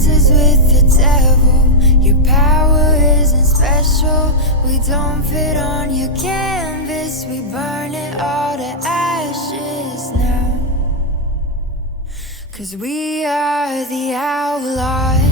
dances with the devil. Your power isn't special. We don't fit on your canvas. We burn it all to ashes now. 'Cause we are the outlaws.